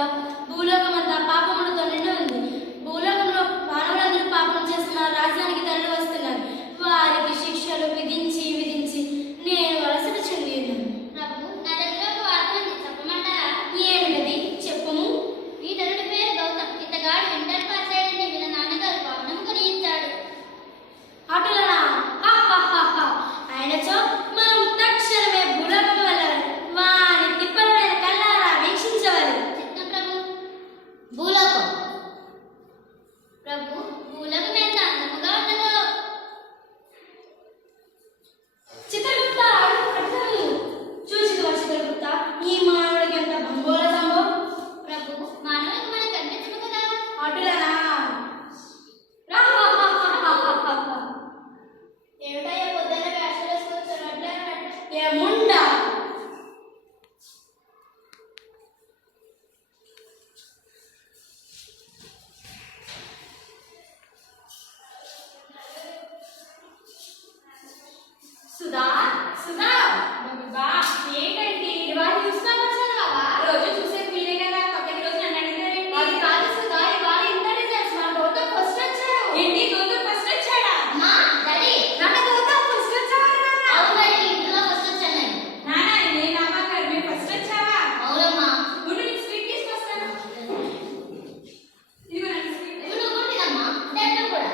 చిత్రగుప్త, భూలోకమంతా పాపములతో నిండి ఉంది. భూలోకంలో మానవులందరూ పాపం చేస్తున్నారు, రాజ్యానికి తరలి వస్తున్నారు. వారికి శిక్షలు విధించి విధించి నేను అలసట చెంది ఉన్నాను. ప్రభు, నా దగ్గర ఒక వార్త ఉంది, చెప్పమంటారా? ఏమిటది? చెప్పుము. ఈ నరుడి పేరు గౌతమ్. ఇతగాడు ఇంటర్ పాస్ అయ్యాడని వీళ్ళ నాన్నగారు వాహనం కొని ఇచ్చాడు. అటులనా? ఆయనచో మనం తక్షణమే భూలోకం వెళ్ళాలి. వాని తిప్పలైన కళ్ళారా వీక్షించవాలి. చిత్తం ప్రభు. భూలోకం. ప్రభు, భూలోకం ఎంత అందముగా ఉన్నదో. చిత్రగుప్త, చూసిదివా చిత్రగుప్త, ఈ మానవుడికి ఎంత భంగోళ సంభవం. ప్రభు, మానవులకు మనకు కనిపించదు కదా. అటులనా? ఏమిటయ్యా పొద్దున్న వేషాలు వేసుకొచ్చారు? ఏముండా సుధా, సుధా, బా ఏంటండి ఇవాళ చూస్తాను వచ్చాను కదా. రోజు చూసే మీరే కదా, పక్కకి రోజు నన్ను అడిగితే అది కాదు సుధా, ఇవాళ ఇంటెలిజెన్స్ మా గౌతమ్ ఫస్ట్ వచ్చాడు. ఏంటి గౌతమ్ ఫస్ట్ వచ్చాడా? మా డాడీ, నాన్న గౌతమ్ ఫస్ట్ వచ్చావా? అవును డాడీ, ఇంట్లో ఫస్ట్ వచ్చాను నేను. నాన్న నేను అమ్మగారు మీరు ఫస్ట్ వచ్చావా? అవునమ్మా. ముందు నీకు స్వీట్ తీసుకొస్తాను. ఇదిగో నాకు స్వీట్. ఇవి నువ్వు తినమ్మా, డాడీ కూడా.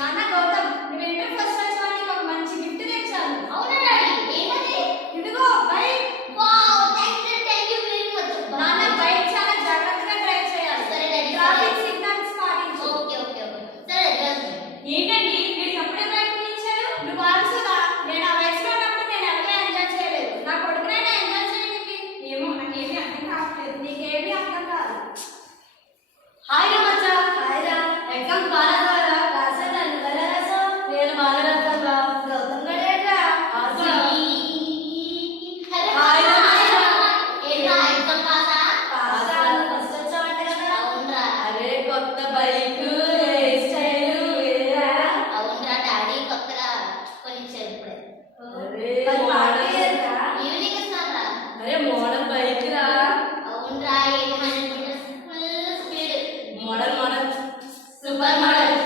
నాన్న గౌతమ్ నువ్వు ఇంటర్ ఫస్ట్ వచ్చావా, నీకు ఒక మంచి గిఫ్ట్ తెచ్చాను. అవునా డాడీ? ఏంటది? ఇదిగో bike. Wow, thank you very much. నాన్న బైక్ చాలా జాగ్రత్తగా డ్రైవ్ చేయాలి. సరే డాడీ. ట్రాఫిక్ సిగ్నల్స్ పాటించు. Okay okay okay. సరే డాడీ. ఏంటండి వీడికి అప్పుడే బైక్ ఇచ్చారు? నువ్వు ఆల్సుదా, నేను ఆ వయసులో ఉన్నప్పుడు నేను అలాగే ఎంజాయ్ చేయలేదు. నా కొడుకునైనా ఎంజాయ్ చేయడానికి. ఏమో నాకేమీ అర్థం కావట్లేదు. నీకేమీ అర్థం కాదు. హాయ్ రా మచ్చా. హాయ్ రా. ఎగ్జామ్ బాగా రాసేదాన్ని ఎలా రాసావు? నేను బాగా రాసాను. గౌతమ్ గడేట్రా. హాయ్ రా. ఏంట్రా ఎగ్జామ్ పాసా? పాసాను. ఫస్ట్ వచ్చావంట కదా. అవునరా. అరే కొత్త బైక్, హెయిర్ స్టైల్ ఏరా. అవునరా డాడీ, కొత్తగా కొనిచ్చారు ఇప్పుడే. మరి పార్టీ ఏంట్రా? ఈవినింగ్ ఇస్తానరా. అరే మోడల్ బైక్ రా. అవునరా, 800 metres full speed. Model model super model.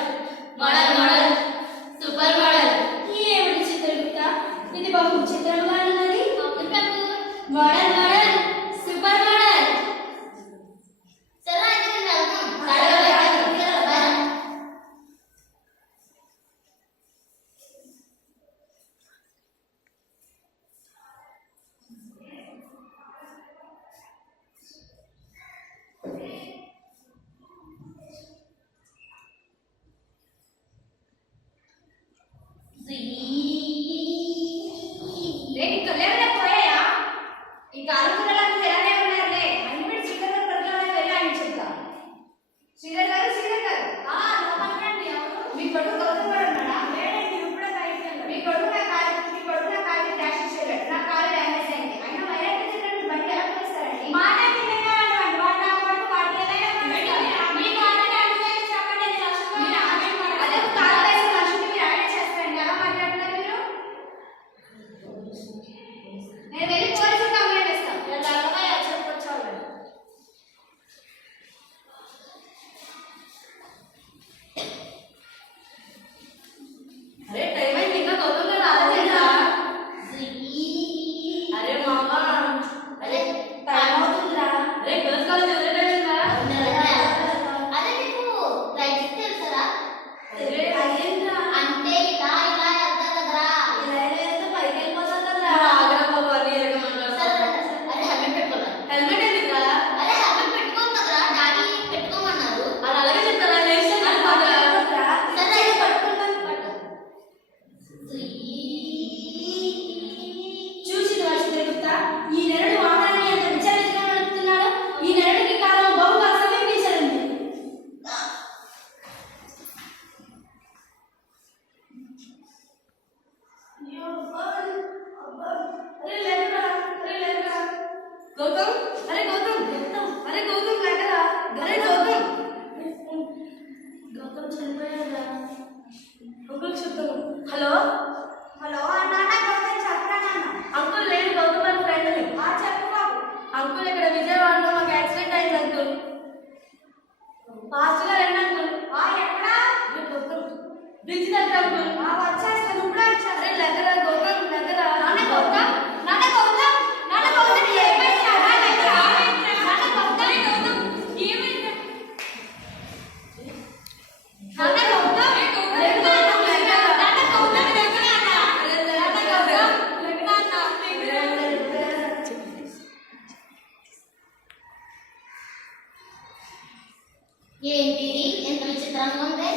Model model super model. ఏమిటి చిత్రగుప్త, ఇది బహు చిత్రంగా ఉన్నది. అవును ప్రభు. Model model super model. సరే అయితే నేను వెళ్తాను. సరే, బాయ్. రేపు ఇంకా లేవలే పోయాయా? ఈ కాలుకూరలకు ఎలానే ఉన్నారులే. అన్ని మీరు శ్రీధర్ గారు ప్రజలు వెళ్ళి ఆయన చెప్తా. శ్రీధర్ గారు, శ్రీధర్ గారు. నమ్మకండి. మీ కొడుకు గౌతమ్ గారు ఉన్నాడా? లేదండి, ఇప్పుడే అయిపోయింది. మీ కొడుకు నా కారు డాష్ ఇచ్చాడు. నా కారు డ్యామేజ్ అయింది. అయినా వైరల్ చేసినట్టు బండి ఎలా చేస్తారండి? మాట వినగాలండి. వాడు నా కొడుకు వాడు ఏదైనా మీ కారు డ్యామేజ్ అయింది చెప్పండి. అదే కారు వేసిన లక్ష్మి మీరు యాడ్ చేస్తారండి. ఎలా మాట్లాడుతున్నారు మీరు? నేను వెళ్ళి పోలీసు కంప్లైంట్ ఇస్తాను. నేను అలాగే చెప్పొచ్చాను. అరే టైం అయింది, ఇంకా గౌతమ్ గారు రాలేదా? అరే మామా, అరే టైం అవుతుందిరా. అరే గర్ల్స్ కాలేజ్ వదిలేదా? అదే నీకు రైట్ తెలుసరా? అరే అయ్యిందా? అంటే ఇలా ఇలా వెళ్తారు కదరా. ఇలా అయితే పైకి వెళ్ళిపోతారు కదా. ఆగ్రా బాబా అని సరే, అరే హెల్మెట్ పెట్టుకోరా. హెల్మెట్ ఎందుకురా? అరే హెల్మెట్ పెట్టుకోను కదరా, డాడీ పెట్టుకోమన్నారు. అది అలాగే చెప్తారా? సరే అయితే పట్టుకుంటాను. చూసి చిత్రగుప్త, ఈ నెరడు వాహనాన్ని ఎంత విచారించగా నడుపుతున్నాడో. ఈ నెరడికి కాలం బహుగా సమీపించనుంది. గౌతమ్, అరే గౌతమ్, అరే గౌతమ్ లేకరా. అరే గౌతమ్, గౌతమ్ చనిపోయాడా? అంకుల్ చెప్తాను. హలో హలో నాన్న, గౌతమ్ చెప్పరా నాన్న. అంకుల్ లేదు, గౌతమ్ వాళ్ళ ఫ్రెండ్ని. చెప్పు బాబు. అంకుల్ ఇక్కడ విజయవాడలో మాకు యాక్సిడెంట్ అయింది ఏంటిది ఎంత విచిత్రంగా ఉంది?